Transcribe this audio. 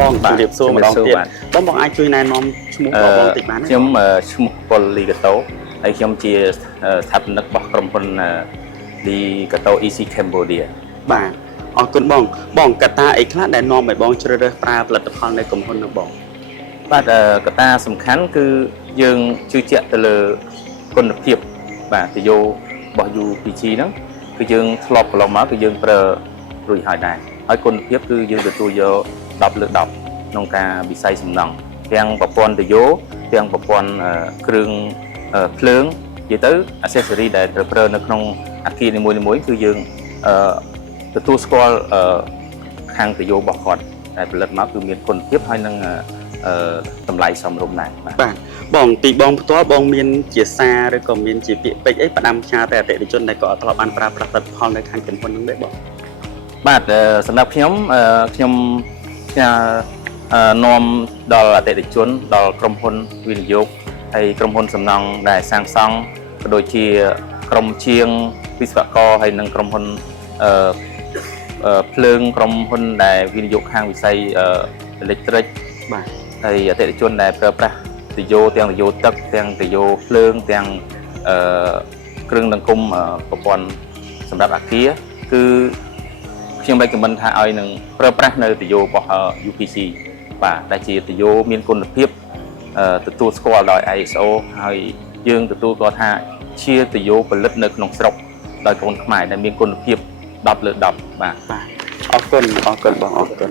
បងជំរាបសួរម្ដងទៀតបងអាចជួយណែនាំឈ្មោះបងតិចបានទេខ្ញុំឈ្មោះប៉ុលលីកាតូហើយខ្ញុំជាស្ថាបនិករបស់ក្រុមហ៊ុនលីកាតូ EC Cambodia បាទអរគុណបងកត្តាអីខ្លះដែលនាំឲ្យបងជ្រើសរើសប្រើផលិតផលនៃក្រុមហ៊ុននោះបងបាទកត្តាសំខាន់គឺយើងជឿជាក់ទៅលើគុណភាពបាទទយោរបស់ UPG ហ្នឹងគឺយើងធ្លាប់កន្លងមកគឺយើងប្រើរួចហើយដែរហើយគុណភាពគឺយើងទទួលយក10 លើ 10ក្នុងការវិស័យសំណង់ទាំងប្រព័ន្ធទយោទាំងប្រព័ន្ធគ្រឿងភ្លើងនិយាយទៅ accessory ដែលត្រូវប្រើនៅក្នុងអគារនីមួយៗគឺយើងទទួលស្គាល់ខាងទយោរបស់គាត់ដែលផលិតមកគឺមានគុណភាពហើយនឹងតម្លៃសមរម្យដែរបាទបងទីបងផ្ទាល់បងមានជាសារឬក៏មានជាពាក្យពេចន៍អីផ្ដាំផ្ញើទៅអតិថិជនដែលក៏ធ្លាប់បានប្រើប្រាស់ផលិតផលនៅខាងក្រុមហ៊ុននោះដែរបងបាទសម្រាប់ខ្ញុំនាំដល់អតិថិជនដល់ក្រុមហ៊ុនវិនិយោគហើយក្រុមហ៊ុនសំណង់ដែលសាងសង់ក៏ដូចជាក្រុមជាងវិស្វករហើយនិងក្រុមហ៊ុនភ្លើងក្រុមហ៊ុនដែលវិនិយោគខាងវិស័យអេឡិចត្រូនិកបាទហើយអតិថិជនដែលប្រើប្រាស់ទយោទាំងទយោទឹកទាំងទយោភ្លើងទាំងគ្រឿងដង្គុំប្រព័ន្ធសម្រាប់អគារគឺខ្ញុំ recommend ថាឲ្យនឹងប្រើប្រាស់នៅទយោរបស់ UPC បាទដែលជាទយោមានគុណភាពទទួលស្គាល់ដោយ ISO ហើយយើងទទួលក៏ថាជាទយោផលិតនៅក្នុងស្រុកដោយកូនខ្មែរដែលមានគុណភាព10 លើ 10បាទអរគុណបងអរគុណ